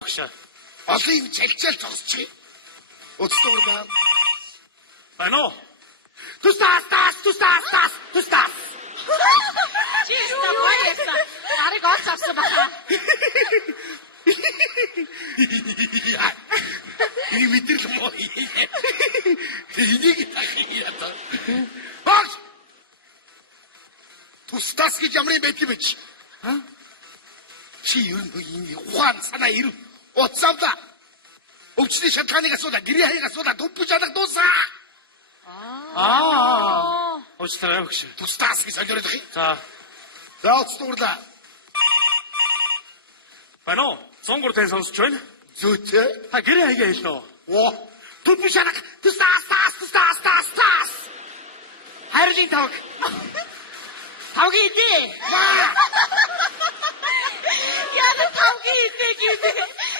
Багшаа. Олон юм чалчаал зогсчих. Өцтөрдөө. Байна уу? Тустаас. Чи стабайсан. Нарыг олж авсан баха. Энэ мэдрэл моо. Энийг тахия та. Багш! Тустаас гэж ямар юм байд юм бэ? Чи ер нь энэ ухаан санаа ирв. Уцаавда. Өвчний шалтгааныг асууда, гэрээ хаяг асууда, төвпөж алга дуусаа. Уучлаарай багшаа. Тустаас гэж солиорох юм. За. За өцтөрдөө. Байна уу? Сонгор тань сонсож байна. Зөөтэй. Та гэрээ хаягаа хэлнэ үү? Оо. Төвпөж алга. Тустаас. Хайрлын тавг. Тавгийн идэ. Маа. Яна тавгийн идэ gibi.